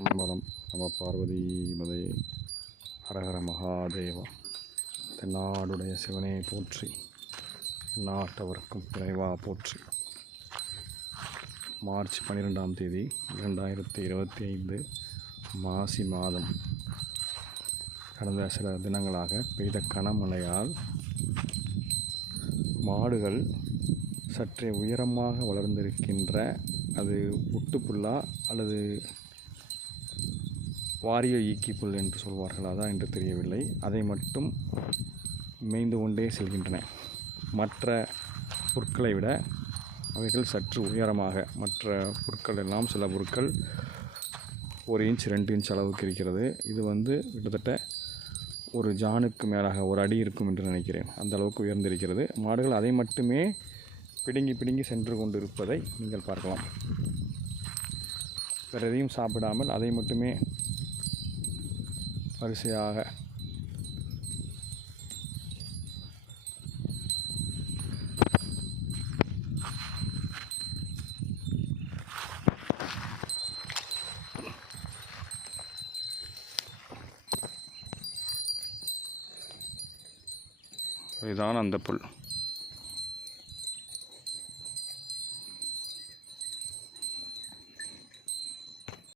திருச்சிற்றம்பலம். நம பார்வதிமதே. ஹரஹர மகாதேவா. தென்னாடுடைய சிவனே போற்றி, நாட்டவர்க்கும் இறைவா போற்றி. மார்ச் 12ஆம் தேதி 2025 மாசி மாதம். கடந்த சில தினங்களாக பெய்த கனமழையால் மாடுகள் சற்றே உயரமாக வளர்ந்திருக்கின்ற, அது ஒட்டுப்புல்லா அல்லது வாரிய ஈக்கிப்புல் என்று சொல்வார்கள், அதான் என்று தெரியவில்லை, அதை மட்டும் மேய்ந்து கொண்டே செல்கின்றன. மற்ற புற்களை விட அவைகள் சற்று உயரமாக, மற்ற புற்கள் எல்லாம் சில புற்கள் 1 இன்ச் 2 இன்ச் அளவுக்கு இருக்கிறது. இது கிட்டத்தட்ட ஒரு ஜானுக்கு மேலாக 1 அடி இருக்கும் என்று நினைக்கிறேன். அந்த அளவுக்கு உயர்ந்திருக்கிறது. மாடுகள் அதை மட்டுமே பிடுங்கி சென்று கொண்டிருப்பதை நீங்கள் பார்க்கலாம். வேறு எதையும் சாப்பிடாமல் அதை மட்டுமே வரிசையாக இதுதான் அந்த புல்.